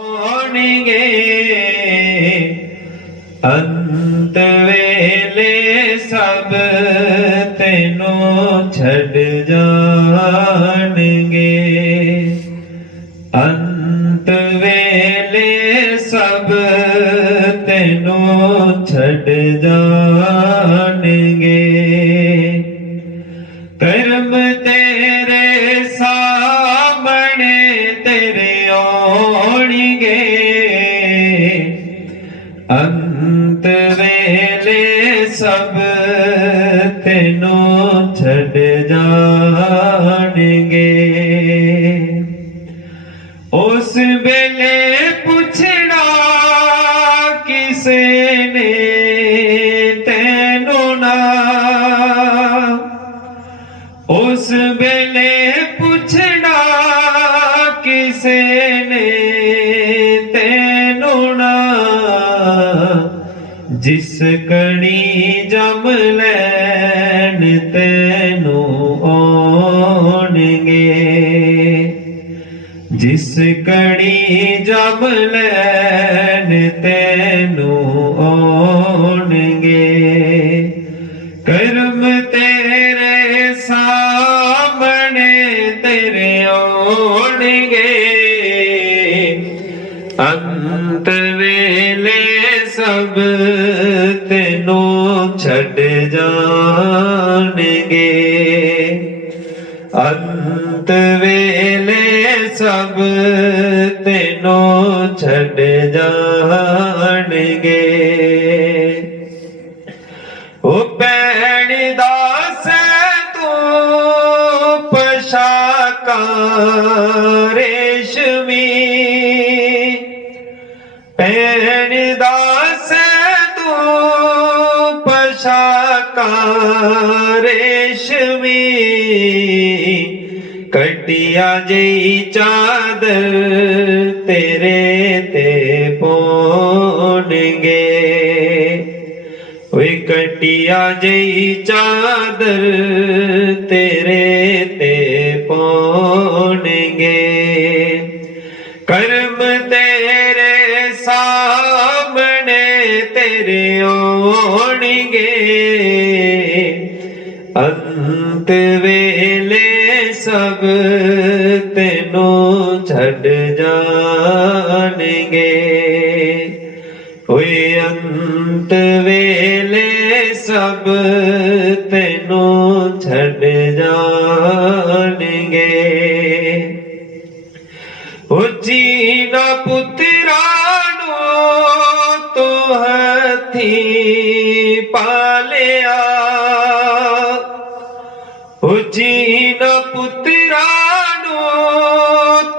ਹੋਣਗੇ ਅੰਤ ਵੇਲੇ ਸਭ ਤੈਨੂੰ ਛੱਡ ਜਾਣਗੇ। ਅੰਤ ਵੇਲੇ ਸਭ ਤੈਨੂੰ ਛੱਡ ਜਾਣਗੇ। ਕਰਮ ਤੇਰੇ ਸਾਹਮਣੇ ਤੇਰੇ ਆਉਣਗੇ। ਅੰਤ ਵੇਲੇ ਸਭ ਤੈਨੂੰ ਛੱਡ ਜਾਣਗੇ। ਉਸ ਵੇਲੇ ਪੁੱਛਣਾ ਕਿਸੇ ਨੇ ਤੈਨੂੰ ਨਾ। ਉਸ ਵੇਲੇ ਪੁੱਛਣਾ ਕਿਸੇ ਨੇ ਤੈਨੂੰ ਨਾ। ਜਿਸ ਕਣੀ ਜਮ ਲੈਣ ਤੈਨੂੰ ਆਉਣਗੇ। ਜਿਸ ਕਣੀ ਜਮ ਲੈਣ ਤੈਨੂੰ ਆਉਣਗੇ। ਕਰਮ ਤੇਰੇ ਸਾਹਮਣੇ ਤੇਰੇ ਆਉਣਗੇ। ਅੰਤ ਵੇਲੇ ਸਭ ਤੈਨੂੰ ਛੱਡ ਜਾਣਗੇ। ਅੰਤ ਵੇਲੇ ਸਭ ਤੈਨੂੰ ਛੱਡ ਜਾਣਗੇ। ਉਹ ਭੈਣ ਦਾਸ ਤੂੰ ਪੋਸ਼ਾਕਾਂ ਰੇਸ਼ਮੀ। ਭੈਣ ਦਾਸ ਤੂੰ ਪੋਸ਼ਾਕਾਂ ਰੇਸ਼ਮੀ। ਕਟਿਆ ਜਈ ਚਾਦਰ ਤੇਰੇ ਤੇ ਪਾਉਣਗੇ। ਓਏ ਕਟਿਆ ਜਈ ਚਾਦਰ ਤੇਰੇ ਤੇ ਪਾਉਣਗੇ। ਕਰਮ ਤੇਰੇ ਸਾਹਮਣੇ ਤੇਰੇ ਆਉਣਗੇ। ਅੰਤ ਵੇਲੇ ਸਭ ਤੈਨੂੰ ਛੱਡ ਜਾਣਗੇ। ਓਏ ਅੰਤ ਵੇਲੇ ਸਭ ਤੈਨੂੰ ਛੱਡ ਜਾਣਗੇ। ਓ ਜੀਨਾ ਪੁੱਤਰਾਂ ਨੂੰ ਤੂੰ ਹੱਥੀਂ ਪਾਲਿਆ। ਓ ਜੀਨਾ ਪੁੱਤਰਾਂ ਨੂੰ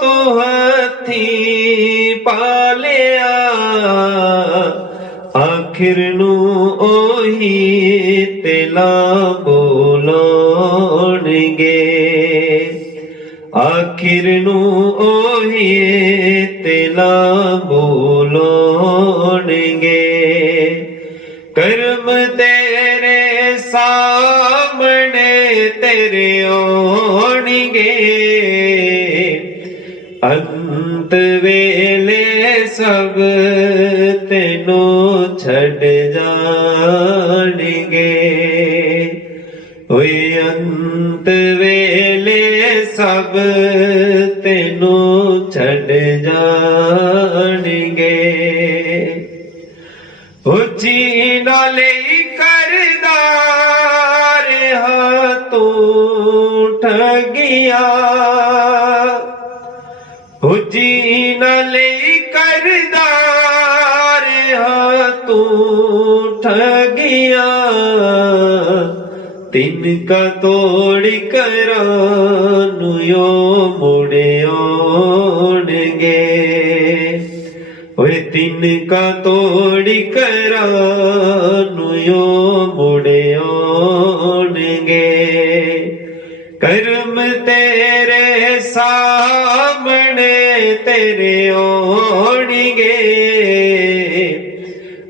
ਤੂੰ ਹੱਥੀਂ ਪਾਲਿਆ। ਆਖਿਰ ਨੂੰ ਉਹੀ ਤੇਲਾ ਬੋਲਾਉਣਗੇ। ਆਖਿਰ ਨੂੰ ਉਹੀ ਤੇਲਾ ਬੋਲਾਉਣਗੇ। ਕਰਮ ਤੇਰੇ ਸਾਹਮਣੇ ਤੇਰੇ ਆਉਣਗੇ। ਅੰਤ ਵੇਲੇ ਸਭ ਤੈਨੂੰ ਛੱਡ ਜਾਣਗੇ। ਓਏ ਅੰਤ ਵੇਲੇ ਸਭ ਤੈਨੂੰ ਛੱਡ ਜਾਣਗੇ। ਓ ਜੀਣਾ ਲਈ ਕਰਦਾ ਰਿਹਾ ਤੂੰ ਠੱਗੀਆਂ। ਓ ਜੀਣਾ ਲਈ ਕਰਦਾ ਰਿਹਾ ਤੂੰ ਠੱਗੀਆਂ। ਤਿਨਕਾ ਤੋੜ ਕਰਾਂ ਨੂੰ ਯੋ ਮੁੜ ਆਉਣਗੇ। ਓਏ ਤਿਨਕਾ ਤੋੜ ਕਰਾਂ ਨੂੰ ਯੋ ਮੁੜ ਆਉਣਗੇ। ਕਰਮ ਤੇਰੇ ਸਾਹਮਣੇ ਤੇਰੇ ਆਉਣਗੇ।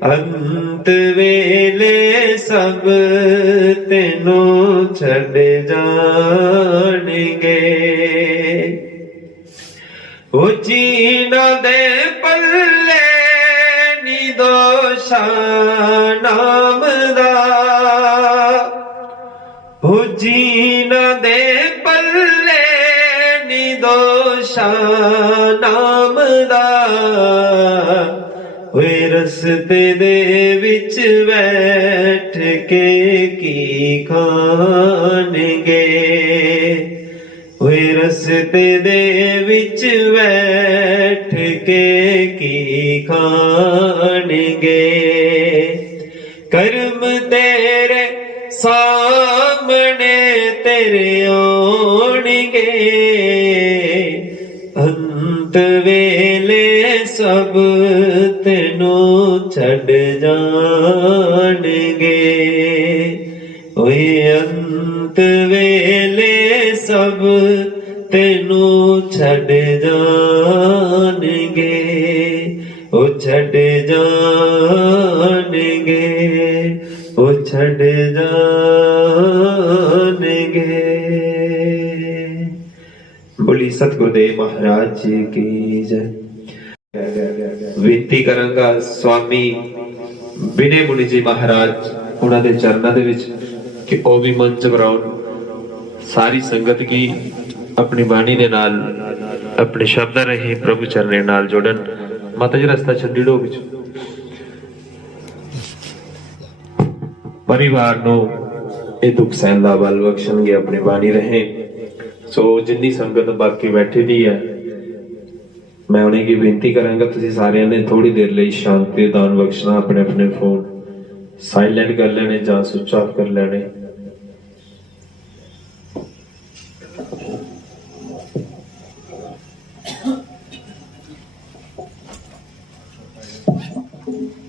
ਅੰਤ ਵੇਲੇ ਸਭ ਤੈਨੂੰ ਛੱਡ ਜਾਣਗੇ। ਉਹ ਜੀਣਾ ਦੇ नशा नाम दा ओए रस्ते दे विच बैठ के की खाणगे ओए रस्ते दे विच बैठ के की खाणगे कर्म तेरे सामने तेरे आउणगे अंत वेले सब तेनू छड़ जाणगे ओए अंत वेले सब तेनू छड़ जाणगे ओ छड़ जाणगे ओ छड़ जाणगे। बोली सतगुरुदेव महाराज जी की जय। बेनती करांगा स्वामी विनय मुनि जी महाराज उन्हां दे चरणां दे विच कि ਉਹ भी मंच बनाउण सारी संगत की अपनी बाणी दे नाल अपने शब्दां राहीं प्रभु चरणे नाल जोड़न। माता जी रस्ता छड्डी ढो विच परिवार नूं ਇਹ दुख सहन दा बल बख्शणगे अपनी बाणी रहे। सो जिन्नी संगत बाकी बैठी दी है मैं उन्हें की बेनती करांगा तुसीं सारिਆਂ ने थोड़ी देर ਲਈ शांति दान बख्शना अपने अपने फोन साइलेंट कर लेने ਜਾਂ स्विच ऑफ कर लेने।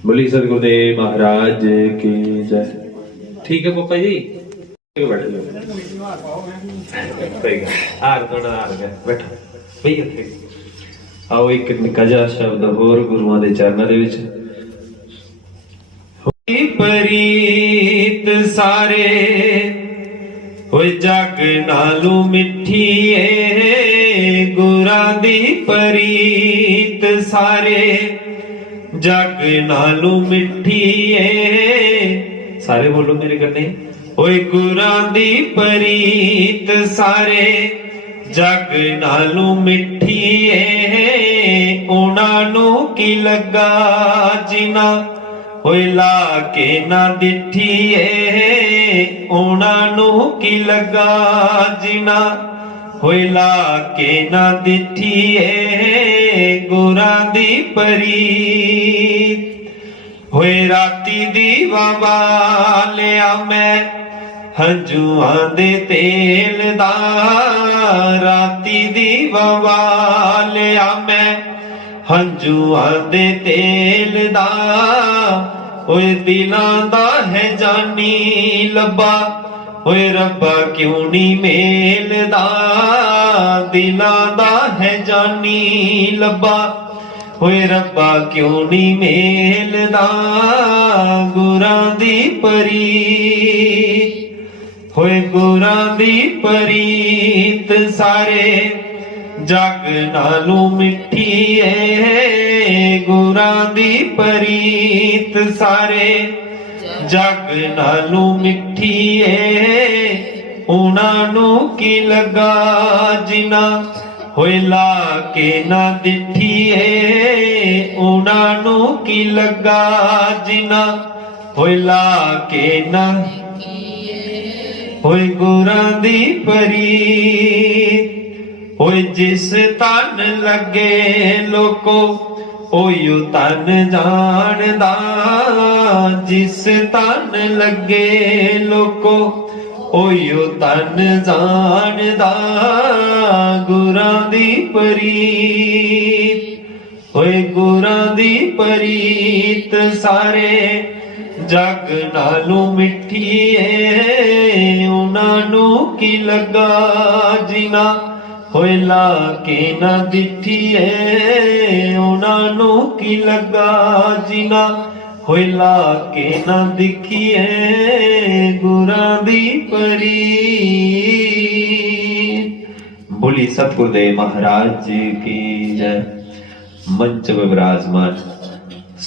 बोली सतगुरुदेव महाराज की जय। ठीक है पापा जी बैठ लो हार थोड़ा हार गया बैठो भैया आओ एक निक्का जिहा शब्द होर गुरुआं दे चरणां दे विच होई परीत सारे होए जग नालों मिठी ए गुरां दी परीत सारे जग नालों मिठी ए सारे बोलो मेरे कन्ने ओए गुरां दी परीत सारे जग नालों मिठी ए उन्हां नूं की लगा जिना होए ला के ना दिठी ए उन्हां नूं की लगा जिना होए ला के ना दिठी ए गुरां दी परीत होए राती दीवा वालिया मैं हंजुआं दे तेल दा राती दीवा वालिया मैं हंजुआं दे तेल दा ओए दिलां दा है जानी लब्बा ओए रब्बा क्यों नी मेलदा दिलां दा है जानी लब्बा ओए रब्बा क्यों नी मेलदा गुरां दी परीत होए गुरां दी परीत सारे जग नालों मिठी ए गुरां दी परीत सारे जग नालों मिठी ए उन्हां नूं की लगा जिना होए ला के ना दिठी ए उन्हां नूं की लगा जिना होए ला के ना होए गुरां दी परीत होए जिस तन लगे लोको ओयो तन जानदा जिस तन लगे लोको ओयो तन जानदा गुरां दी परीत होए गुरां दी परीत सारे जग नालों मिठी ए उन्हां नूं की लगा जिना होए ला के ना दिठी ए उन्हां नूं की लगा जिना होए ला के ना दिखी ए गुरां दी परीत। बोली सतगुरुदेव महाराज जी की जय। मंच में विराजमान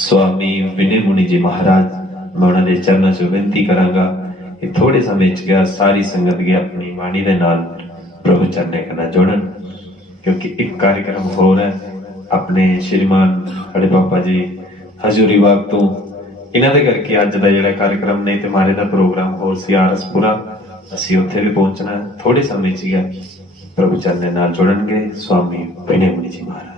स्वामी विनय मुनि जी महाराज मैं उन्हां दे चरणां च बेनती करांगा कि थोड़े समय च गया सारी संगत गया अपनी बाणी दे नाल प्रभु चरणे कन्नै जोड़न क्योंकि एक कार्यक्रम हो रहा है अपने श्रीमान बड़े पापा जी हजूरी बाग तो इन्हों के करके अज का जोड़ा कार्यक्रम नहीं तो मारे का प्रोग्राम हो आरसपुरा असी उत्थे भी पहुंचना थोड़े समय च प्रभु चरण नाल जुड़नगे स्वामी विनय मुनि जी महाराज।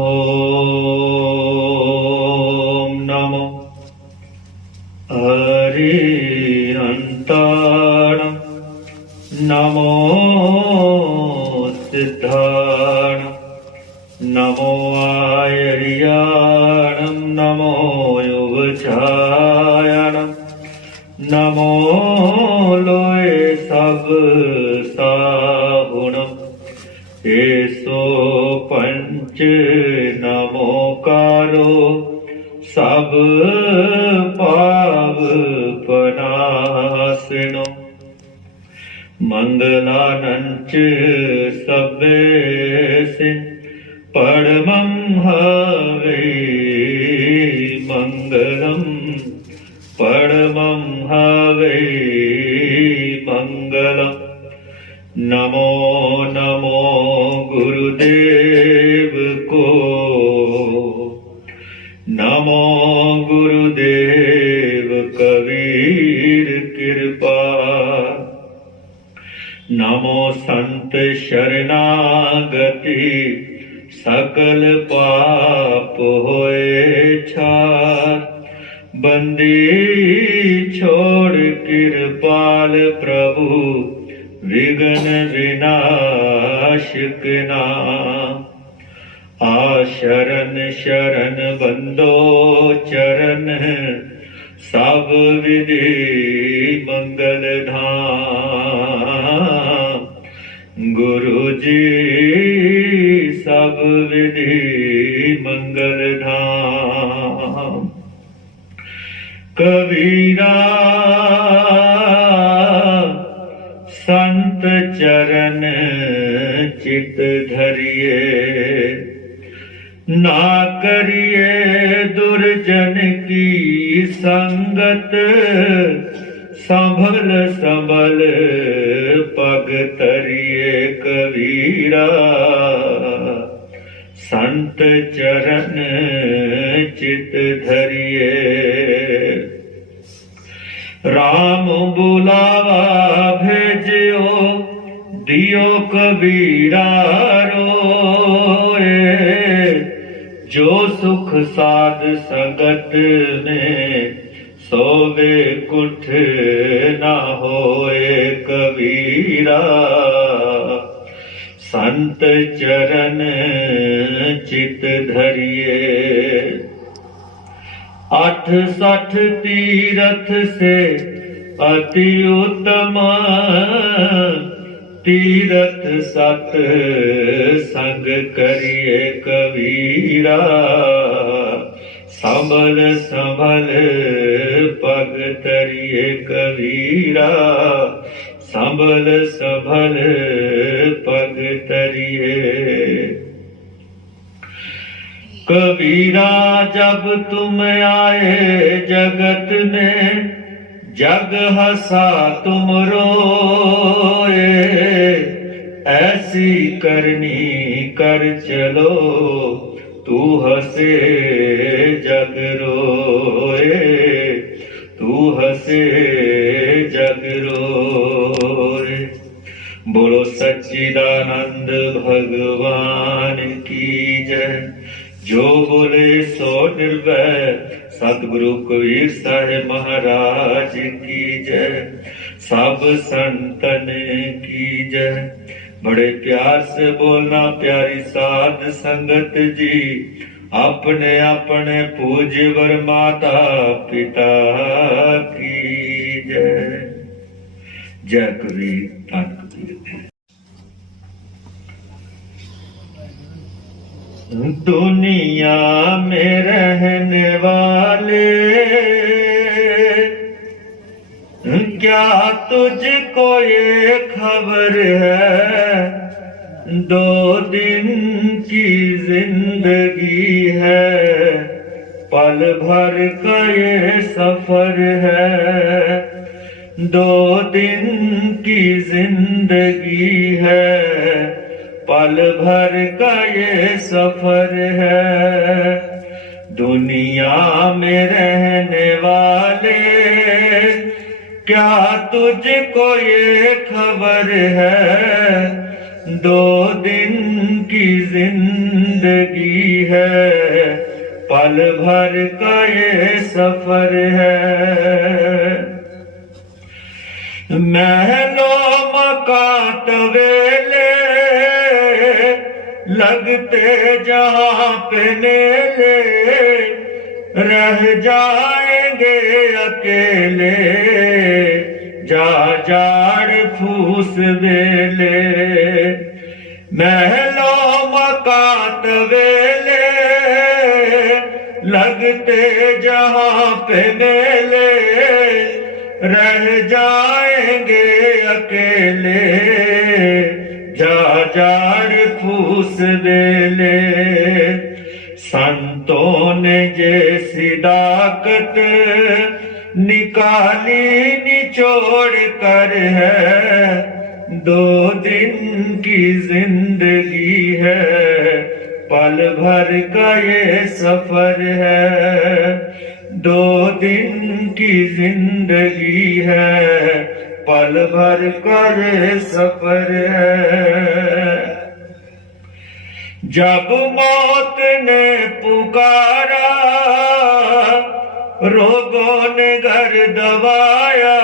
ओम नमो हरिहंताणं नमो सिद्धाणं नमो आयर्याणं नमो युगछायाणं नमो लोय सब साहुणम् एसो पंच नमोकारो सब पाव पनासिनो मंगलानंच सबे से परमं हवे मंगलम परमं हवे मंगलम। नमो नमो गुरुदेव को नमो गुरुदेव कबीर कृपा नमो संत शरणागति सकल पाप होए छार बंदी छोड़ कृपाल प्रभु विघ्न विनाशक नाम। शरण शरण बंदो चरण सब विधि मंगल धाम। गुरु जी सब विधि मंगल धाम। कबीरा संत चरण चित धरिए ना करिए दुर्जन की संगत संभल संभल पग तरिए कबीरा संत चरण चित धरिए। राम बुलावा भेजियो दियो कबीरा रोए जो सुख साध संगत में सोवे कुठ ना होए कबीरा संत चरण चित धरिए। 68 तीरथ से अति उत्तम तीरथ सत संग करिए कबीरा संभल संभल पग तरिए कबीरा संभल संभल पग तरिए। कबीरा जब तुम आए जगत में जग हंसा तुम रोए ऐसी करनी कर चलो तू हंसे जग रोए तू हंसे जग रोए। बोलो सच्चिदानंद भगवान की जय। जो बोले सो निर्भय सतगुरु कबीर साहिब महाराज की जय। सब संतन की जय। बड़े प्यार से बोलना प्यारी साध संगत जी अपने अपने पूज्यवर माता पिता की जय। जय कबीर धन कबीर। दुनिया में रहने वाले क्या तुझको ये खबर है, 2 दिन की जिंदगी है, पल भर का ये सफर है। 2 दिन की जिंदगी है, पल भर का ये सफर है। दुनिया में रहने वाले क्या तुझको ये खबर है, 2 दिन की जिंदगी है, पल भर का ये सफर है। महलों मकान तवेले लगते जहां पे मेले, रह जाएंगे अकेले, जा जाड़ फूस बेले। महलों मकान तवेले लगते जहां पे मेले, रह जाएंगे अकेले, जा जाड़ फूस बेले। संतों ने जैसी दाकत निकाली निचोड़ कर है, 2 दिन की जिंदगी है, पल भर का ये सफर है। 2 दिन की जिंदगी है, पल भर का ये सफर है। जब मौत ने पुकारा, रोगों ने घर दबाया,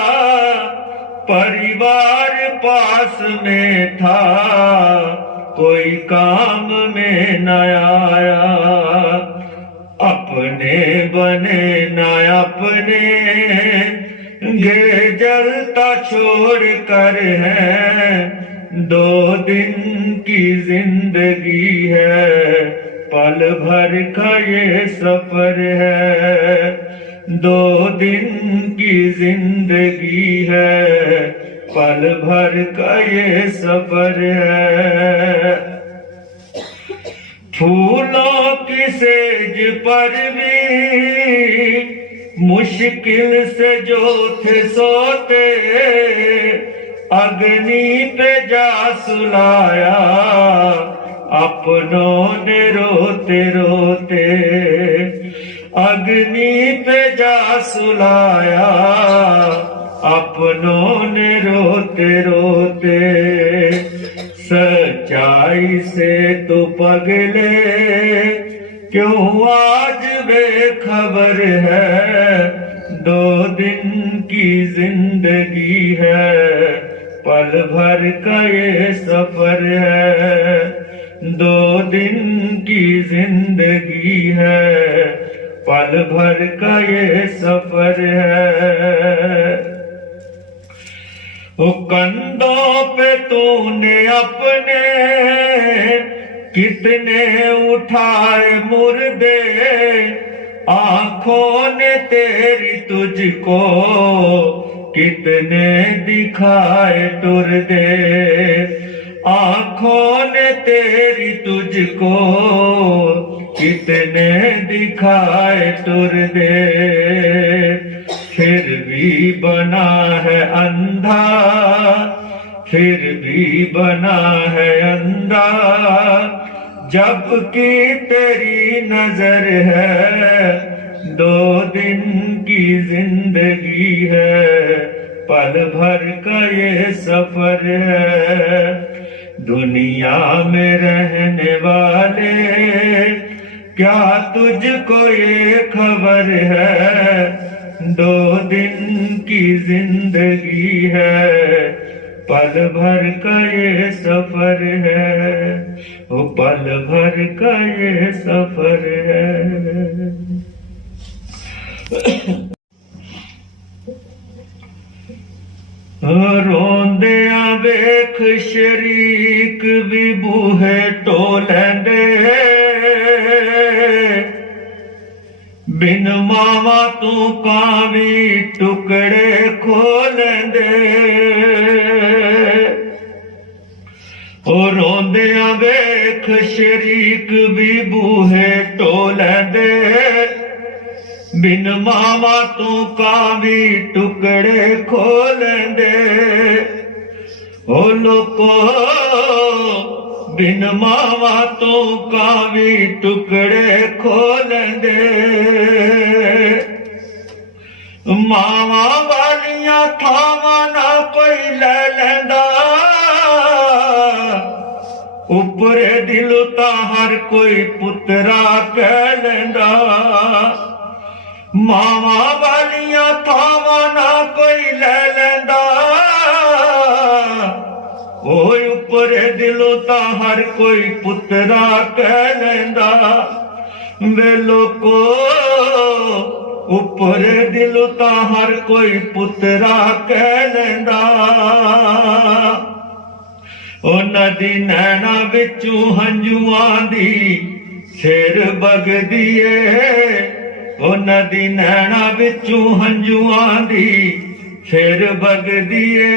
परिवार पास में था, कोई काम में न आया। अपने बने न अपने, गे जलता छोड़ कर है, 2 दिन की जिंदगी है, पल भर का ये सफर है। 2 दिन की जिंदगी है, पल भर का ये सफर है। फूलों की सेज पर भी मुश्किल से जो थे सोते, अग्नि पे जा सुलाया, अपनों ने रोते रोते। अग्नि पे जा सुलाया, अपनों ने रोते रोते। सच्चाई से तो पगले क्यों आज बेखबर है, 2 दिन की जिंदगी है, पल भर का ये सफर है। 2 दिन की जिंदगी है, पल भर का ये सफर है। वो कंधों पे तूने अपने कितने उठाए मुर्दे, आंखों ने तेरी तुझको कितने दिखाए टुर्दे। आंखों ने तेरी तुझको कितने दिखाए टुर्दे। फिर भी बना है अंधा, फिर भी बना है अंधा, जबकि तेरी नजर है। 2 दिन की जिंदगी है, पल भर का ये सफर है। दुनिया में रहने वाले क्या तुझको ये खबर है, 2 दिन की जिंदगी है, पल भर का ये सफर है। वो पल भर का ये सफर है। रोंदिया वेख शरीक भी बूहे टोलैंदे, बिन मावा तू कावी टुकड़े खो खोलेंदे ओ रोंदियां वेख शरीक भी बूहे टोलेंदे बिन मावा तू कावी टुकड़े खोलेंदे ओ लोको बिन मावा तू कावी टुकड़े खोलेंदे मावा वालियां थावां ना कोई ले लेंदा उपरे दिल ता हर कोई पुत्रा कह लेंदा मावा वालियां थावां ना कोई ले लेंदा ओए उपरे दिलों ता हर कोई पुत्रा कह लेंदा वे लोको उपरे दिलों ता हर कोई पुत्रा कह लेंदा ओ नदी नैना विचू हंजुआं दी सिर बगदी ए ओ नदी नैना विचू हंजुआं दी सिर बगदी ए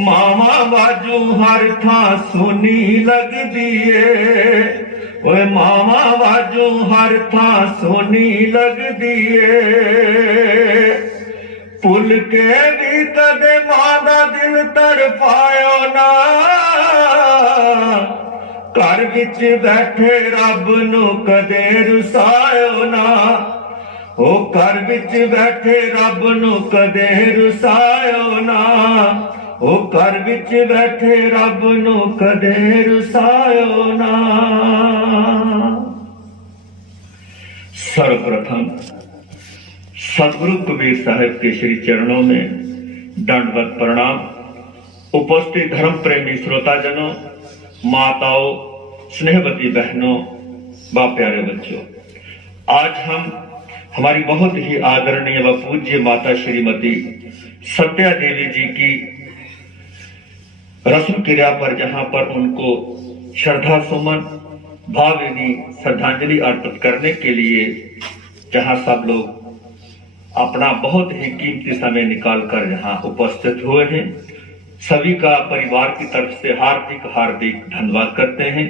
मावा बाजू हर थां सोनी लगदी ए ओए मावा बाजू हर थां सोनी लगदी ए भुल के भी कदे मां दा दिल तड़पायो ना घर विच बैठे रब नू कदे रुसायो ना ओ घर विच बैठे रब नू कदे रुसायो ना ओ घर विच बैठे रब नू कदे रुसायो ना सर्वप्रथम सतगुरु कबीर साहब के श्री चरणों में दंडवत प्रणाम। उपस्थित धर्म प्रेमी श्रोताजनों, माताओं, स्नेहवती बहनों, व प्यारे बच्चों, आज हम हमारी बहुत ही आदरणीय व पूज्य माता श्रीमती सत्या देवी जी की रस्म क्रिया पर, जहां पर उनको श्रद्धा सुमन भावभीनी श्रद्धांजलि अर्पित करने के लिए जहां सब लोग अपना बहुत ही कीमती समय निकालकर यहाँ उपस्थित हुए हैं, सभी का परिवार की तरफ से हार्दिक हार्दिक धन्यवाद करते हैं।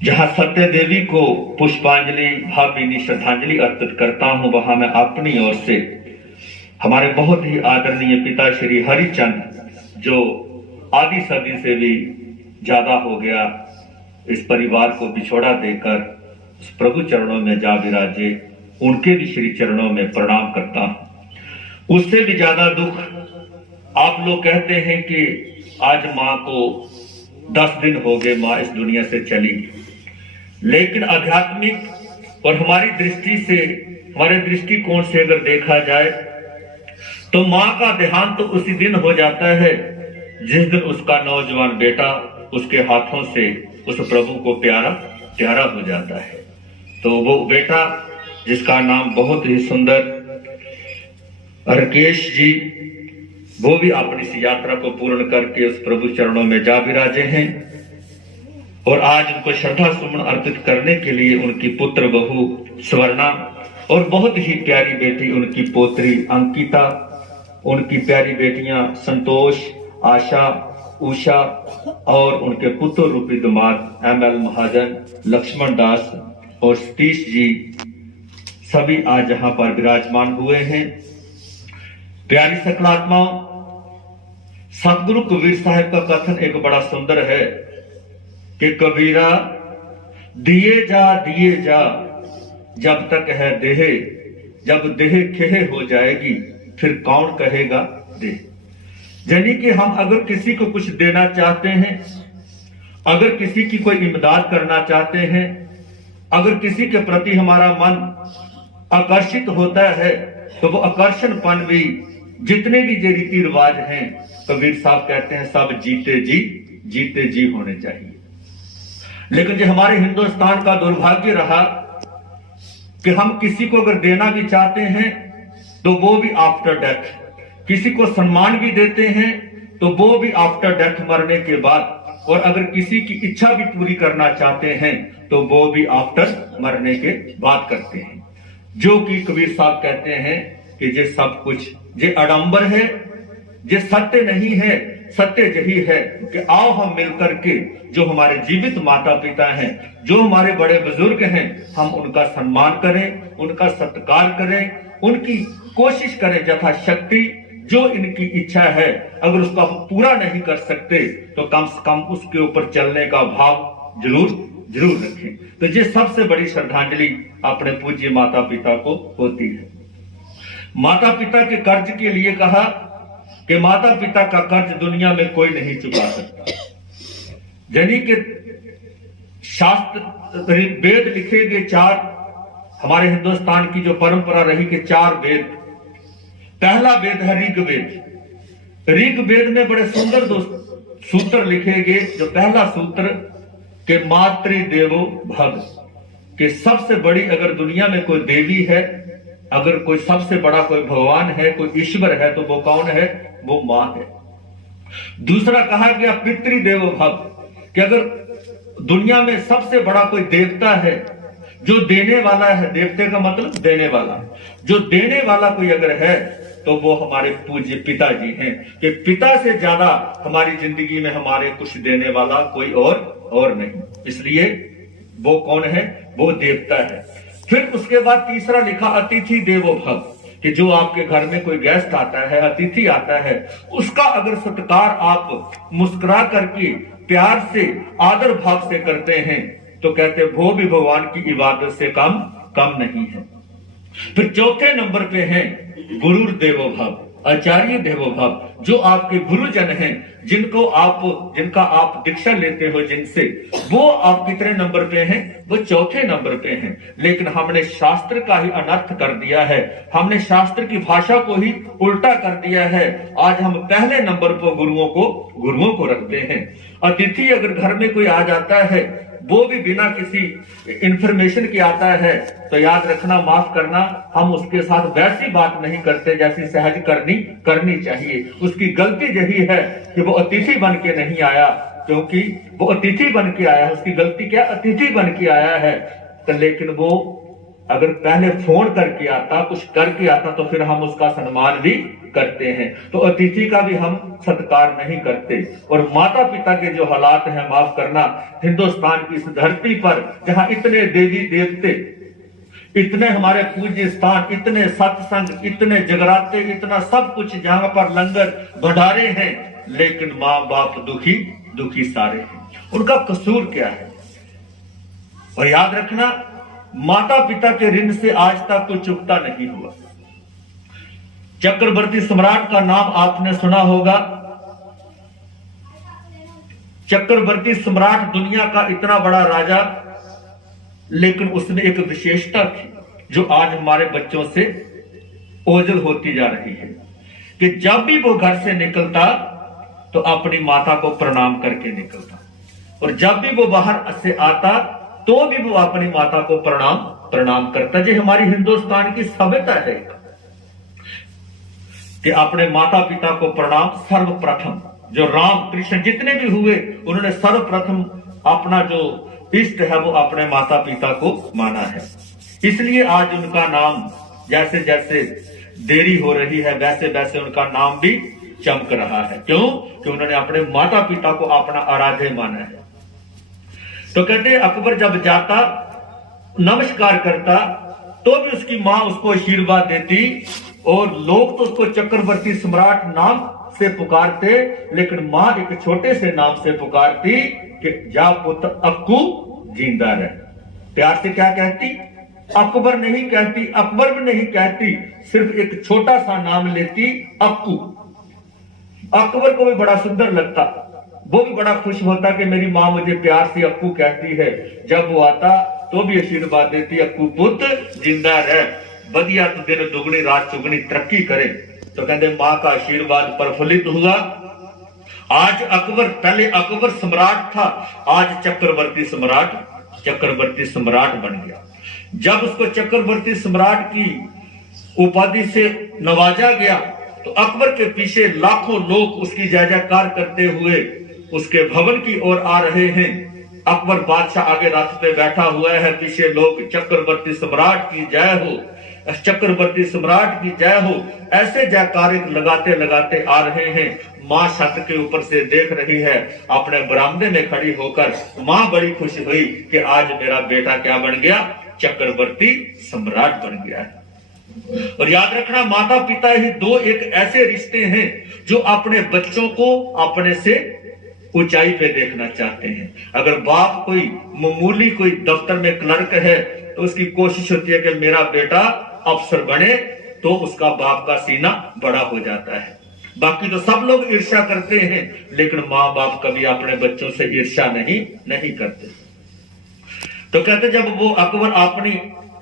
जहां सत्य देवी को पुष्पांजलि भावभीनी श्रद्धांजलि अर्पित करता हूं, वहां मैं अपनी ओर से हमारे बहुत ही आदरणीय पिता श्री हरिचंद, जो आदि सदी से भी ज्यादा हो गया, इस परिवार को बिछोड़ा देकर उस प्रभु चरणों में जा विराजे, उनके भी श्री चरणों में प्रणाम करता हूं। उससे भी ज्यादा दुख, आप लोग कहते हैं कि आज मां को 10 दिन हो गए, मां इस दुनिया से चली, लेकिन आध्यात्मिक और हमारी दृष्टि से, हमारे दृष्टिकोण से अगर देखा जाए तो मां का देहांत तो उसी दिन हो जाता है जिस दिन उसका नौजवान बेटा उसके हाथों से उस प्रभु को प्यारा हो जाता है। तो वो बेटा, जिसका नाम बहुत ही सुंदर राकेश जी, वो भी अपनी इस यात्रा को पूर्ण करके उस प्रभु चरणों में जा विराजे हैं। और आज उनको श्रद्धा सुमन अर्पित करने के लिए उनकी पुत्र बहू स्वर्णा और बहुत ही प्यारी बेटी उनकी पोत्री अंकिता, उनकी प्यारी बेटियां संतोष, आशा, उषा और उनके पुत्र रूपी दामाद ML महाजन, लक्ष्मण दास और सतीश जी, सभी आज यहाँ पर विराजमान हुए हैं। प्यारी सकलात्माओं, सतगुरु कबीर साहब का कथन एक बड़ा सुंदर है कि कबीरा दिए जा जब तक है देह, जब देह खेह हो जाएगी फिर कौन कहेगा दे। यानी कि हम अगर किसी को कुछ देना चाहते हैं, अगर किसी की कोई इमदाद करना चाहते हैं, अगर किसी के प्रति हमारा मन आकर्षित होता है, तो वो आकर्षणपन भी, जितने भी जो रीति रिवाज हैं, कबीर साहब कहते हैं सब जीते जी होने चाहिए। लेकिन जो हमारे हिंदुस्तान का दुर्भाग्य रहा कि हम किसी को अगर देना भी चाहते हैं तो वो भी आफ्टर डेथ, किसी को सम्मान भी देते हैं तो वो भी आफ्टर डेथ, मरने के बाद, और अगर किसी की इच्छा भी पूरी करना चाहते हैं तो वो भी आफ्टर मरने के बाद करते हैं। जो कि कबीर साहब कहते हैं कि ये सब कुछ जे आडंबर है, जे सत्य नहीं है, सत्य यही है कि आओ हम मिलकर के जो हमारे जीवित माता पिता हैं, जो हमारे बड़े बुजुर्ग हैं, हम उनका सम्मान करें, उनका सत्कार करें, उनकी कोशिश करें यथाशक्ति। जो इनकी इच्छा है अगर उसको हम पूरा नहीं कर सकते तो कम से कम उसके ऊपर चलने का भाव जरूर रखें। तो ये सबसे बड़ी श्रद्धांजलि अपने पूज्य माता पिता को होती है। माता पिता के कर्ज के लिए कहा कि माता पिता का कर्ज दुनिया में कोई नहीं चुका सकता। यानी कि शास्त्र वेद लिखे गए 4, हमारे हिंदुस्तान की जो परंपरा रही कि 4 वेद। पहला वेद है ऋग्वेद। ऋग्वेद में बड़े सुंदर 2 सूत्र लिखे गए। जो पहला सूत्र के मातृदेवो भव, कि सबसे बड़ी अगर दुनिया में कोई देवी है, अगर कोई सबसे बड़ा कोई भगवान है, कोई ईश्वर है, तो वो कौन है? वो मां है। दूसरा कहा गया पितृदेवो भव, कि अगर दुनिया में सबसे बड़ा कोई देवता है जो देने वाला है, देवते का मतलब देने वाला, जो देने वाला कोई अगर है तो वो हमारे पूज्य पिताजी हैं, कि पिता से ज्यादा हमारी जिंदगी में हमारे कुछ देने वाला कोई और नहीं। इसलिए वो कौन है? वो देवता है। फिर उसके बाद तीसरा लिखा अतिथि देवो भव, कि जो आपके घर में कोई गेस्ट आता है, अतिथि आता है, उसका अगर सत्कार आप मुस्कुरा करके प्यार से आदर भाव से करते हैं तो कहते वो भी भगवान की इबादत से कम नहीं है। फिर चौथे नंबर पे हैं गुरु देवो भव, आचार्य देवो भव, जो आपके गुरुजन हैं, जिनका आप दीक्षा लेते हो, जिनसे, वो आप कितने नंबर पे हैं? वो चौथे नंबर पे हैं। लेकिन हमने शास्त्र का ही अनर्थ कर दिया है, हमने शास्त्र की भाषा को ही उल्टा कर दिया है। आज हम पहले नंबर पर गुरुओं को रखते हैं। अतिथि अगर घर में कोई आ जाता है, वो भी बिना किसी इंफॉर्मेशन के आता है, तो याद रखना, माफ करना, हम उसके साथ वैसी बात नहीं करते जैसी सहज करनी चाहिए। उसकी गलती यही है कि वो अतिथि बन के नहीं आया, क्योंकि वो अतिथि बन के आया है। उसकी गलती क्या? अतिथि बन के आया है। तो लेकिन वो अगर पहले फोन करके आता, कुछ करके आता, तो फिर हम उसका सम्मान भी करते हैं। तो अतिथि का भी हम सत्कार नहीं करते। और माता पिता के जो हालात हैं, माफ करना, हिंदुस्तान की इस धरती पर जहां इतने देवी देवते, इतने हमारे पूज्य स्थान, इतने सत्संग, इतने जगराते, इतना सब कुछ, जहां पर लंगर भंडारे हैं, लेकिन माँ बाप दुखी सारे हैं। उनका कसूर क्या है? और याद रखना, माता पिता के ऋण से आज तक कोई चुकता नहीं हुआ। चक्रवर्ती सम्राट का नाम आपने सुना होगा। चक्रवर्ती सम्राट दुनिया का इतना बड़ा राजा, लेकिन उसमें एक विशेषता थी जो आज हमारे बच्चों से ओझल होती जा रही है, कि जब भी वो घर से निकलता तो अपनी माता को प्रणाम करके निकलता, और जब भी वो बाहर से आता तो भी वो अपनी माता को प्रणाम करता। ये हमारी हिंदुस्तान की सभ्यता है कि अपने माता पिता को प्रणाम सर्वप्रथम। जो राम कृष्ण जितने भी हुए, उन्होंने सर्वप्रथम अपना जो इष्ट है वो अपने माता पिता को माना है। इसलिए आज उनका नाम, जैसे जैसे देरी हो रही है, वैसे वैसे उनका नाम भी चमक रहा है। क्यों? कि उन्होंने अपने माता पिता को अपना आराध्य माना है। तो कहते अकबर जब जाता, नमस्कार करता, तो भी उसकी मां उसको आशीर्वाद देती, और लोग तो उसको चक्रवर्ती सम्राट नाम से पुकारते, लेकिन मां एक छोटे से नाम से पुकारती कि जा पुत्र अक्कू जिंदा रहे। प्यार से क्या कहती? अकबर नहीं कहती, अकबर भी नहीं कहती, सिर्फ एक छोटा सा नाम लेती, अक्कू। अकबर को भी बड़ा सुंदर लगता, वो भी बड़ा खुश होता कि मेरी माँ मुझे प्यार से अक्कू कहती है। जब वो आता तो भी आशीर्वाद देती, अक्कू पुत्र जिंदा रह, बढ़िया तो दिन दुगनी रात चुगनी तरक्की करे। तो कहते माँ का आशीर्वाद प्रफुल्लित हुआ। आज अकबर, पहले अकबर सम्राट था, आज चक्रवर्ती सम्राट बन गया। जब उसको चक्रवर्ती सम्राट की उपाधि से नवाजा गया तो अकबर के पीछे लाखों लोग उसकी जय जयकार करते हुए उसके भवन की ओर आ रहे हैं। अकबर बादशाह आगे रथ पे बैठा हुआ है, पीछे लोग चक्रवर्ती सम्राट की जय हो, चक्रवर्ती सम्राट की जय हो, ऐसे जयकारे लगाते लगाते आ रहे हैं। माँ छत के ऊपर से देख रही है, अपने बरामदे में खड़ी होकर माँ बड़ी खुश हुई कि आज मेरा बेटा क्या बन गया, चक्रवर्ती सम्राट बन गया है। और याद रखना, माता पिता ही दो एक ऐसे रिश्ते हैं जो अपने बच्चों को अपने से ऊंचाई पे देखना चाहते हैं। अगर बाप कोई मामूली कोई दफ्तर में क्लर्क है तो उसकी कोशिश होती है कि मेरा बेटा अफसर बने, तो उसका बाप का सीना बड़ा हो जाता है। बाकी तो सब लोग ईर्ष्या करते हैं, लेकिन माँ बाप कभी अपने बच्चों से ईर्ष्या नहीं करते। तो कहते जब वो अकबर अपनी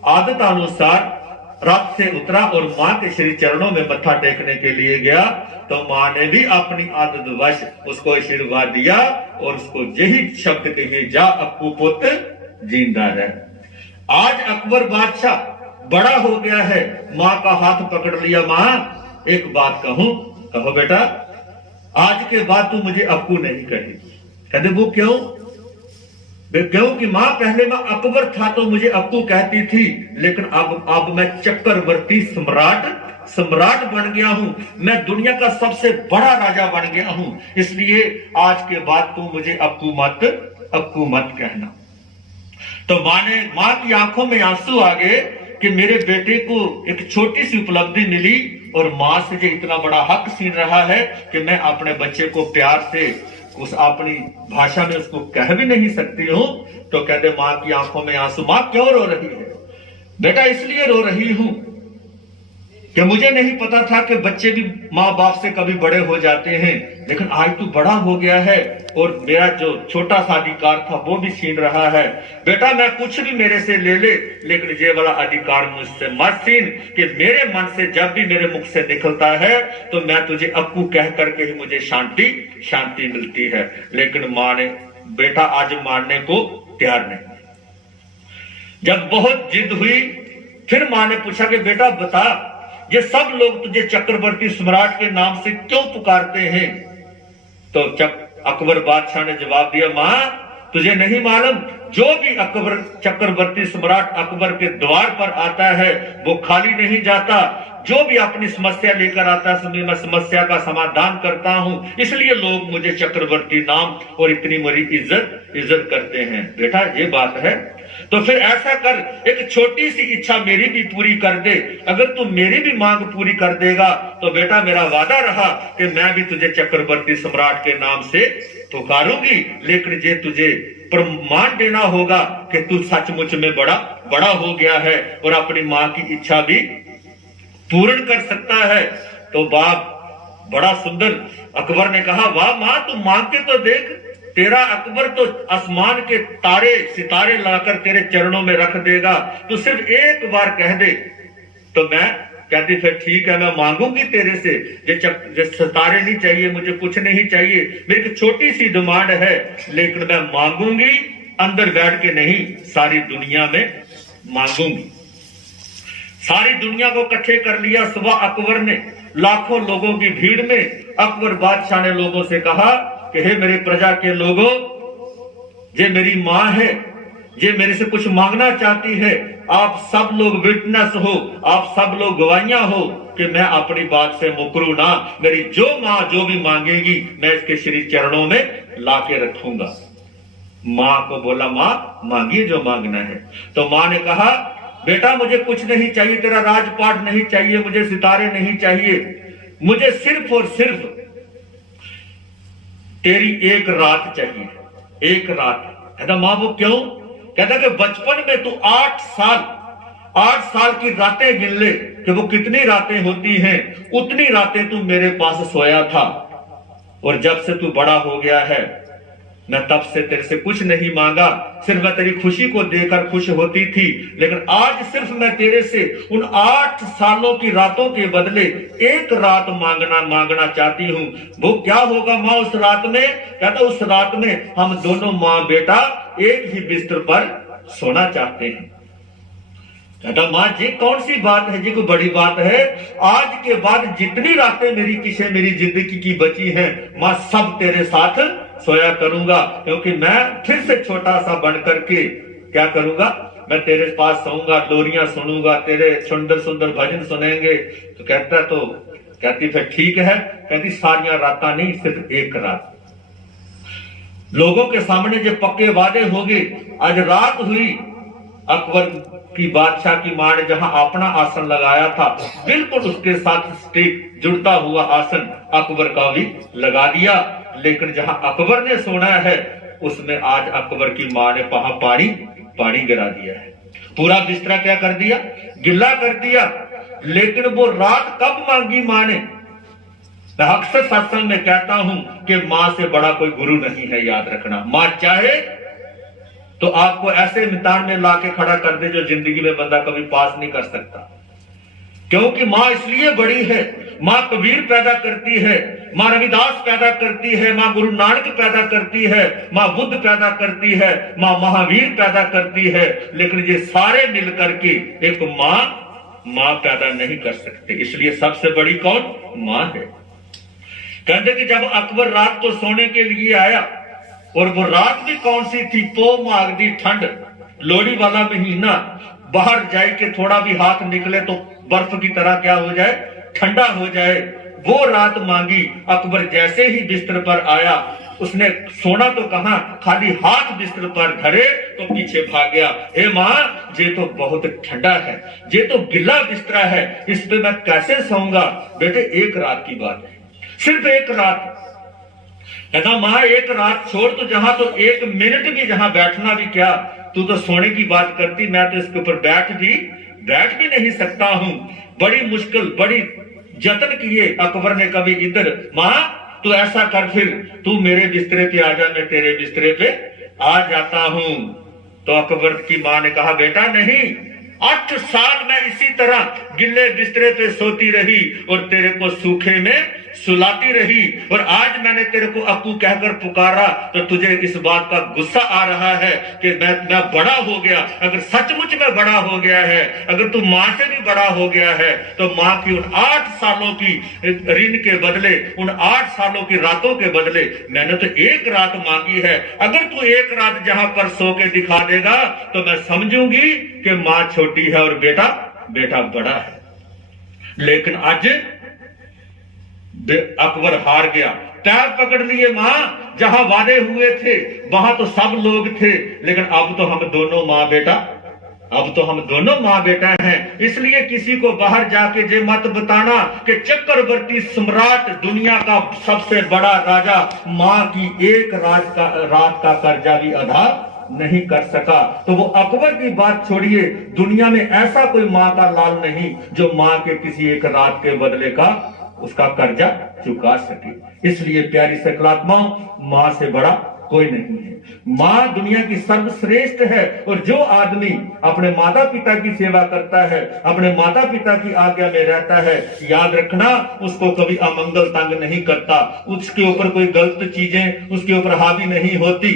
आदत अनुसार रथ से उतरा और माँ के श्री चरणों में मत्था टेकने के लिए गया, तो माँ ने भी अपनी आदत वश उसको आशीर्वाद दिया और उसको यही शब्द कहे, जा अक्कू पुत्र जिंदा रह। आज अकबर बादशाह बड़ा हो गया है, माँ का हाथ पकड़ लिया, माँ एक बात कहूं, कहो बेटा, आज के बाद तू मुझे अक्कू नहीं कहे। कहते वो क्यों? क्योंकि माँ पहले मैं अकबर था तो मुझे अक्कू कहती थी, लेकिन अब मैं चक्रवर्ती सम्राट बन गया हूँ, मैं दुनिया का सबसे बड़ा राजा बन गया हूँ, इसलिए आज के बाद तू मुझे अक्कू मत कहना। तो माँ की आंखों में आंसू आ गए कि मेरे बेटे को एक छोटी सी उपलब्धि मिली और माँ से जो इतना बड़ा हक छीन रहा है कि मैं अपने बच्चे को प्यार से उस अपनी भाषा में उसको कह भी नहीं सकती हूँ। तो कहते माँ की आंखों में आंसू, माँ क्यों रो रही है? बेटा इसलिए रो रही हूं कि मुझे नहीं पता था कि बच्चे भी माँ बाप से कभी बड़े हो जाते हैं, लेकिन आज तू बड़ा हो गया है और मेरा जो छोटा सा अधिकार था वो भी छीन रहा है। बेटा मैं कुछ भी मेरे से ले ले, लेकिन ये वाला अधिकार मुझसे मत छीन कि मेरे मन से जब भी मेरे मुख से निकलता है तो मैं तुझे अक्कू कह करके ही मुझे शांति मिलती है। लेकिन माँ ने बेटा आज मानने को तैयार नहीं। जब बहुत जिद हुई फिर माँ ने पूछा कि बेटा बता, ये सब लोग तुझे चक्रवर्ती सम्राट के नाम से क्यों पुकारते हैं? तो अकबर बादशाह ने जवाब दिया, माँ तुझे नहीं मालूम, जो भी चक्रवर्ती सम्राट अकबर के द्वार पर आता है वो खाली नहीं जाता। जो भी अपनी समस्या लेकर आता है मैं समस्या का समाधान करता हूँ, इसलिए लोग मुझे चक्रवर्ती नाम और इतनी बड़ी इज्जत करते हैं। बेटा ये बात है, तो फिर ऐसा कर, एक छोटी सी इच्छा मेरी भी पूरी कर दे। अगर तू मेरी भी मांग पूरी कर देगा तो बेटा मेरा वादा रहा कि मैं भी तुझे चक्रवर्ती सम्राट के नाम से पुकारूंगी, लेकिन ये तुझे प्रमाण देना होगा कि तू सचमुच में बड़ा हो गया है और अपनी माँ की इच्छा भी पूर्ण कर सकता है। तो बाप बड़ा सुंदर अकबर ने कहा, वाह माँ तू मांग के तो देख, तेरा अकबर तो आसमान के तारे सितारे लाकर तेरे चरणों में रख देगा, तू सिर्फ एक बार कह दे। तो मैं कहती फिर ठीक है मैं मांगूंगी तेरे से, जो सितारे नहीं चाहिए, मुझे कुछ नहीं चाहिए, मेरी छोटी सी डिमांड है, लेकिन मैं मांगूंगी अंदर बैठ के नहीं, सारी दुनिया में मांगूंगी। सारी दुनिया को इकट्ठे कर लिया सुबह अकबर ने, लाखों लोगों की भीड़ में अकबर बादशाह ने लोगों से कहा कि हे मेरे प्रजा के लोगों, ये मेरी माँ है, ये मेरे से कुछ मांगना चाहती है, आप सब लोग विटनेस हो, आप सब लोग गवाहियां हो कि मैं अपनी बात से मुकरू ना, मेरी जो माँ जो भी मांगेगी मैं इसके श्री चरणों में लाके रखूंगा। माँ को बोला, माँ मांगिए जो मांगना है। तो माँ ने कहा, बेटा मुझे कुछ नहीं चाहिए, तेरा राजपाट नहीं चाहिए, मुझे सितारे नहीं चाहिए, मुझे सिर्फ और सिर्फ तेरी एक रात चाहिए, एक रात। कहता माँ वो क्यों? कहता कि बचपन में तू 8 साल की रातें गिन ले कि वो कितनी रातें होती हैं, उतनी रातें तू मेरे पास सोया था, और जब से तू बड़ा हो गया है मैं तब से तेरे से कुछ नहीं मांगा, सिर्फ मैं तेरी खुशी को देकर खुश होती थी, लेकिन आज सिर्फ मैं तेरे से उन 8 सालों की रातों के बदले एक रात मांगना चाहती हूँ। वो क्या होगा माँ उस रात में? कहता उस रात में हम दोनों माँ बेटा एक ही बिस्तर पर सोना चाहते हैं। कहता माँ जी कौन सी बात है जी, कोई बड़ी बात है? आज के बाद जितनी रातें मेरी जिंदगी की बची हैं माँ सब तेरे साथ सोया करूंगा, क्योंकि मैं फिर से छोटा सा बन करके क्या करूंगा, मैं तेरे पास सोऊंगा, लोरियां सुनूंगा, तेरे सुंदर सुंदर भजन सुनेंगे। तो कहता तो कहती फिर ठीक है। कहती सारियां रातां नहीं, सिर्फ एक रात। लोगों के सामने जो पक्के वादे हो गए, आज रात हुई। अकबर की बादशाह की मां ने जहां अपना आसन लगाया था, बिल्कुल उसके साथ स्टिक जुड़ता हुआ आसन अकबर का भी लगा दिया। लेकिन जहां अकबर ने सोना है, उसमें आज अकबर की मां ने पानी गिरा दिया है। पूरा बिस्तरा क्या कर दिया, गिल्ला कर दिया। लेकिन वो रात कब मांगी मां ने? मैं अक्सर सत्संग में कहता हूं कि मां से बड़ा कोई गुरु नहीं है, याद रखना। मां चाहे तो आपको ऐसे मितान में लाके खड़ा कर दे जो जिंदगी में बंदा कभी पास नहीं कर सकता। क्योंकि मां इसलिए बड़ी है। मां कबीर पैदा करती है, मां रविदास पैदा करती है, मां गुरु नानक पैदा करती है, मां बुद्ध पैदा करती है, मां महावीर पैदा करती है। लेकिन ये सारे मिलकर के एक मां पैदा नहीं कर सकते। इसलिए सबसे बड़ी कौन? मां है। कहते कि जब अकबर रात को सोने के लिए आया, और वो रात भी कौन सी थी? पो माघ दी ठंड, लोहड़ी वाला महीना। बाहर जाए के थोड़ा भी हाथ निकले तो बर्फ की तरह क्या हो जाए? ठंडा हो जाए। वो रात मांगी। अकबर जैसे ही बिस्तर पर आया, उसने सोना तो कहा, खाली हाथ बिस्तर पर धरे तो पीछे भाग गया। हे मां, ये तो बहुत ठंडा है, ये तो गिल्ला बिस्तरा है, इस पे मैं कैसे सोऊंगा? बेटे एक रात की बात है, सिर्फ एक रात। कहता मां एक रात छोड़, तो जहां तो एक मिनट भी जहां बैठना भी क्या, तू तो सोने की बात करती, मैं तो इसके ऊपर बैठ भी नहीं सकता हूं। बड़ी मुश्किल, बड़ी जतन किए अकबर ने। कभी इधर, मां तू ऐसा कर, फिर तू मेरे बिस्तरे पे आ जा, मैं तेरे बिस्तरे पे आ जाता हूं। तो अकबर की मां ने कहा, बेटा नहीं, 8 साल मैं इसी तरह गिल्ले बिस्तरे पे सोती रही और तेरे को सूखे में सुलाती रही, और आज मैंने तेरे को अक्कू कहकर पुकारा तो तुझे इस बात का गुस्सा आ रहा है कि मैं बड़ा हो गया। अगर सचमुच में बड़ा हो गया है, अगर तू मां से भी बड़ा हो गया है, तो मां की उन 8 सालों की ऋण के बदले, उन 8 सालों की रातों के बदले मैंने तो एक रात मांगी है। अगर तू एक रात जहां पर सो के दिखा देगा तो मैं समझूंगी कि मां छोटी है और बेटा बड़ा है। लेकिन आज अकबर हार गया। पैर पकड़ लिए मां, जहां वादे हुए थे वहां तो सब लोग थे, लेकिन अब तो हम दोनों मां बेटा हैं। इसलिए किसी को बाहर जाके जे मत बताना कि चक्रवर्ती सम्राट, दुनिया का सबसे बड़ा राजा, मां की एक रात का कर्जा भी अदा नहीं कर सका। तो वो अकबर की बात छोड़िए, दुनिया में ऐसा कोई मां का लाल नहीं जो मां के किसी एक रात के बदले का उसका कर्जा चुका सके। इसलिए प्यारी सकलात्माओं, मां से बड़ा कोई नहीं है। मां दुनिया की सर्वश्रेष्ठ है। और जो आदमी अपने माता पिता की सेवा करता है, अपने माता पिता की आज्ञा में रहता है, याद रखना उसको कभी अमंगल तंग नहीं करता, उसके ऊपर कोई गलत चीजें उसके ऊपर हावी नहीं होती।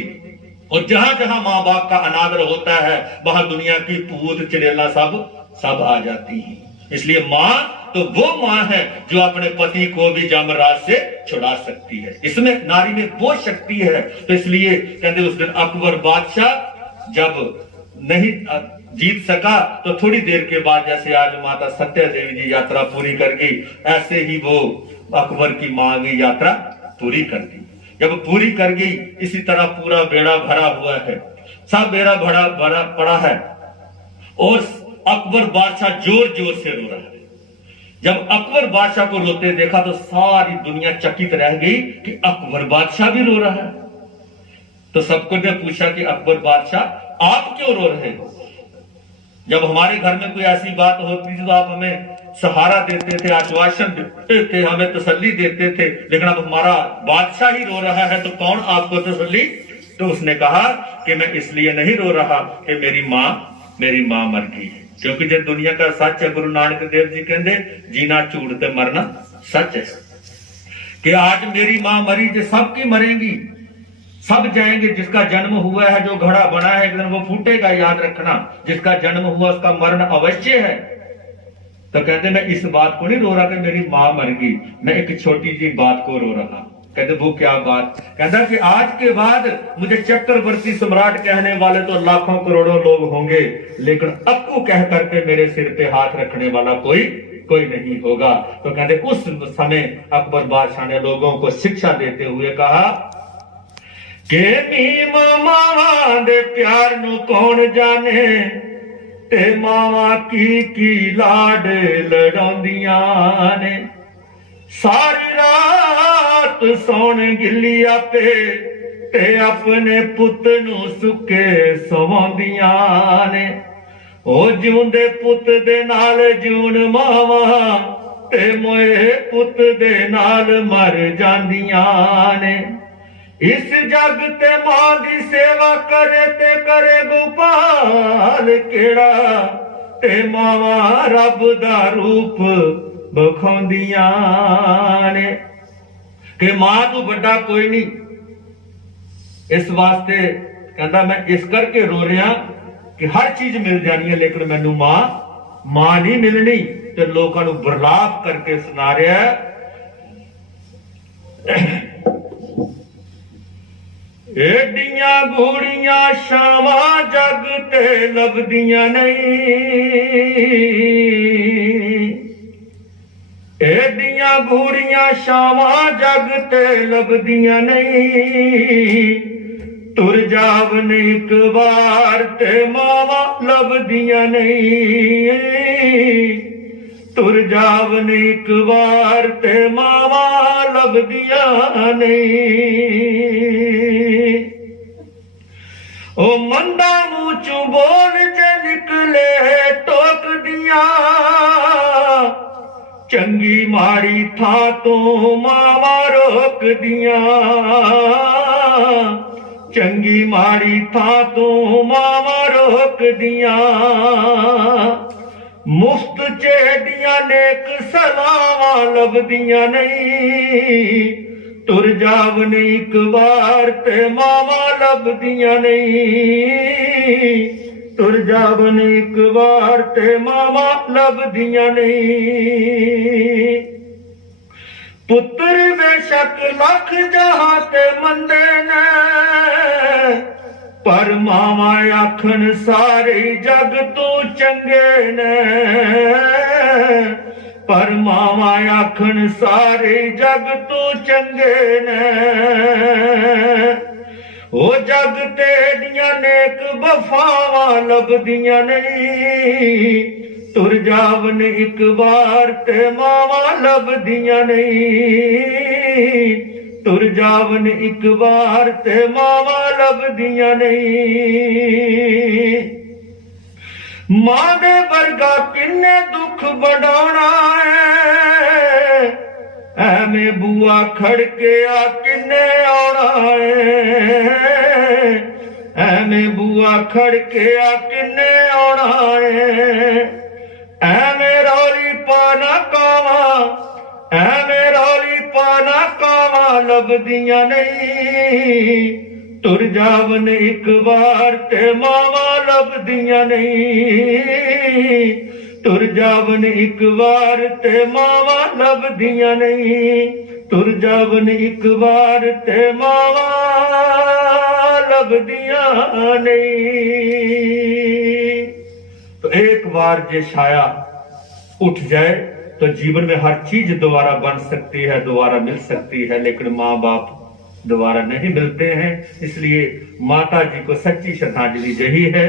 और जहां जहां माँ बाप का अनादर होता है, वहां दुनिया की पूत चिड़ेला सब आ जाती है। इसलिए मां तो वो मां है जो अपने पति को भी जमराज से छुड़ा सकती है। इसमें नारी में वो शक्ति है। तो इसलिए कहते उस दिन अकबर बादशाह जब नहीं जीत सका, तो थोड़ी देर के बाद, जैसे आज माता सत्या देवी जी यात्रा पूरी कर गई, ऐसे ही वो अकबर की मां भी यात्रा पूरी कर दी। जब पूरी कर गई, इसी तरह पूरा बेड़ा भरा हुआ है, सब बेड़ा भरा पड़ा है, और अकबर बादशाह जोर जोर से रो रहा है। जब अकबर बादशाह को रोते देखा तो सारी दुनिया चकित रह गई कि अकबर बादशाह भी रो रहा है। तो सबको ने पूछा कि अकबर बादशाह आप क्यों रो रहे हो? जब हमारे घर में कोई ऐसी बात होती थी तो आप हमें सहारा देते थे, आश्वासन देते थे, हमें तसल्ली देते थे, लेकिन अब हमारा बादशाह ही रो रहा है तो कौन आपको तसल्ली? तो उसने कहा कि मैं इसलिए नहीं रो रहा कि मेरी मां मर गई है। क्योंकि जो दुनिया का सच है, गुरु नानक देव जी कहते जीना झूठ ते मरना सच है, कि आज मेरी मां मरी, जो सबकी मरेंगी, सब जाएंगे। जिसका जन्म हुआ है, जो घड़ा बना है, एक दिन वो फूटेगा, याद रखना। जिसका जन्म हुआ उसका मरण अवश्य है। तो कहते मैं इस बात को नहीं रो रहा कि मेरी मां मर गई, मैं एक छोटी सी बात को रो रहा। कहते वो क्या बात, कहता कि आज के बाद मुझे चक्रवर्ती सम्राट कहने वाले तो लाखों करोड़ों लोग होंगे, लेकिन अक्कू कह करके मेरे सिर पे हाथ रखने वाला कोई नहीं होगा। तो कहते उस समय अकबर बादशाह ने लोगों को शिक्षा देते हुए कहा कि भीम मावा दे प्यार नु कौन जाने, ते मावा की लाड लड़ाउंदियां ने, सारी रात सौण गिल्ली आपे ते अपने पुत नु सुके सवांदियां ने। ओ जिउंदे पुत दे नाल जून मावा ते मोए पुत दे नाल मर जांदियां ने। इस जग ते मां दी सेवा करे ते करे गोपाल केड़ा, ते मावा रब दा रूप बखाउंदियां ने। कि मां तू बड़ा कोई नहीं, इस वास्ते कहता मैं इस करके रो रहा कि हर चीज मिल जानी है लेकिन मैनू मां नहीं मिलनी। ते लोगों को बरलाप करके सुना रहा है एडियां घोड़ियां शावा जग ते लभदियां नहीं, एडियां घोड़ियां शावा जग ते लभदियां नहीं, तुर जावन एक बार ते मावा लभदियां नहीं, तुर जावन एक बार ते मावा लभदियां नहीं। ओ मंदा मुंह चू बोल जे निकले टोक दिया, चंगी माड़ी था तो मावा रोक दिया, चंगी माड़ी था तो मावा रोक दिया। मुफ्त चेडियां नेक सलावा लभदियां नहीं, तुर जावन एक बार ते मावा लभदियां नहीं, तुर जावन एक बार ते मावा लभदियां नहीं। पुत्र बेशक लख जहां ते मंदे ने, पर मावा आखन सारे जग तो चंगे ने, पर मावा आखन सारे जग तो चंगे ने। ओ जग तेडियां नेक वफावां लभदियां नहीं, तुर जावन एक बार ते मावा लभदियां नहीं, तुर जावन एक बार ते मावा लभदियां नहीं। मां दे वर्गा किन्ने दुख बढ़ाना है, एवें बुआ खड़के आ किन्ने आना है, एवें बुआ खड़के आ किन्ने आना है। एवें रौली पाना कावा, एवें रौली पाना कावा लभदियां नहीं, तुर जावन एक बार ते मावा लभदियां नहीं, तुर जावन एक बार ते मावा लभदियां नहीं, तुर जावन एक बार ते मावा लभदियां नहीं। तो एक बार जे छाया उठ जाए तो जीवन में हर चीज दोबारा बन सकती है, दोबारा मिल सकती है, लेकिन माँ बाप दोबारा नहीं मिलते हैं। इसलिए माता जी को सच्ची श्रद्धांजलि यही है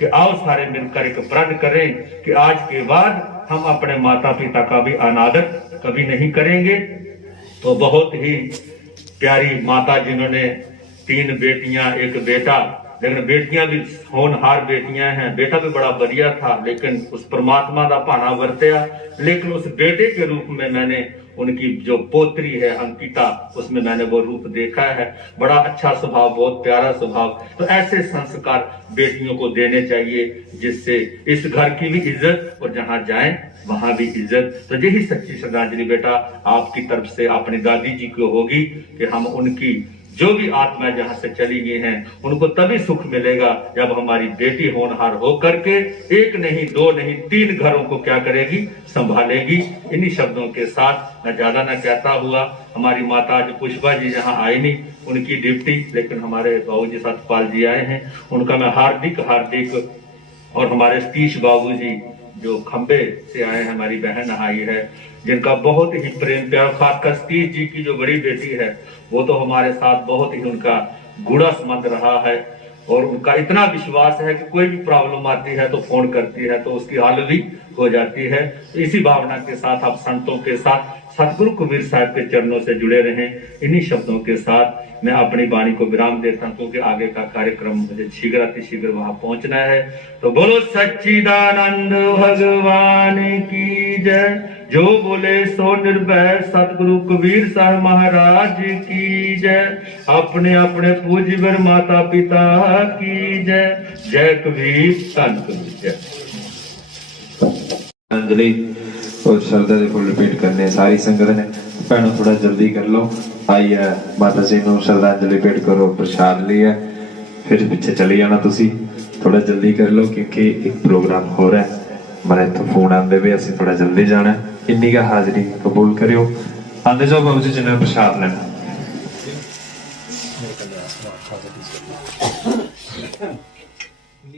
कि आओ सारे मिलकर एक प्रण करें कि आज के बाद हम अपने माता पिता का भी अनादर कभी नहीं करेंगे। तो बहुत ही प्यारी माता जिन्होंने 3 बेटियां एक बेटा, लेकिन बेटियां भी होनहार बेटियां हैं। बेटा भी बड़ा बढ़िया था लेकिन उस परमात्मा का भाना वरत्या, लेकिन उस बेटे के रूप में मैंने उनकी जो पोत्री है अंकिता, उसमें मैंने वो रूप देखा है। बड़ा अच्छा स्वभाव, बहुत प्यारा स्वभाव। तो ऐसे संस्कार बेटियों को देने चाहिए जिससे इस घर की भी इज्जत और जहां जाएं वहां भी इज्जत। तो यही सच्ची श्रद्धांजलि बेटा आपकी तरफ से अपनी दादी जी को होगी कि हम उनकी जो भी आत्माएं जहां से चली गई हैं उनको तभी सुख मिलेगा जब हमारी बेटी होनहार हो करके एक नहीं, दो नहीं, 3 घरों को क्या करेगी, संभालेगी। इन्हीं शब्दों के साथ मैं ज्यादा न कहता हुआ, हमारी माता जो पुष्पा जी जहां आई नहीं, उनकी ड्यूटी, लेकिन हमारे बाबूजी सतपाल जी आए हैं, उनका मैं हार्दिक और हमारे सतीश बाबू जी जो खंबे से आए हैं, हमारी बहन आई है, जिनका बहुत ही प्रेम प्यार, खासकर सतीश जी की जो बड़ी बेटी है वो तो हमारे साथ बहुत ही उनका गूढ़ा संबंध रहा है और उनका इतना विश्वास है कि कोई भी प्रॉब्लम आती है तो फोन करती है तो उसकी हल भी हो जाती है। इसी भावना के साथ आप संतों के साथ सतगुरु कबीर साहब के चरणों से जुड़े रहें। इन्हीं शब्दों के साथ मैं अपनी वाणी को विराम देता हूं क्योंकि आगे का कार्यक्रम मुझे शीघ्र अतिशीघ्र वहां पहुंचना है। तो बोलो सच्चिदानंद भगवान की जय। जो बोले सो निर्भय सतगुरु कबीर साहब महाराज की जय। अपने अपने पूज्य माता पिता की जय। जय कबीर धन कबीर जय। अंजलि और श्रद्धा के फुल रिपीट करने सारी संगत ने। भैनों थोड़ा जल्दी कर लो। आई है माता जी को श्रद्धांजलि भेंट करो, प्रसाद लिया, फिर पीछे चले जाना। तुसी थोड़ा जल्दी कर लो क्योंकि एक प्रोग्राम हो रहा है। मेरे तो फोन आते पे, असं थोड़ा जल्दी जाना। इन्नी का हाजरी कबूल करियो। आते जाओ बाबू जी जिन्हें प्रसाद लेना।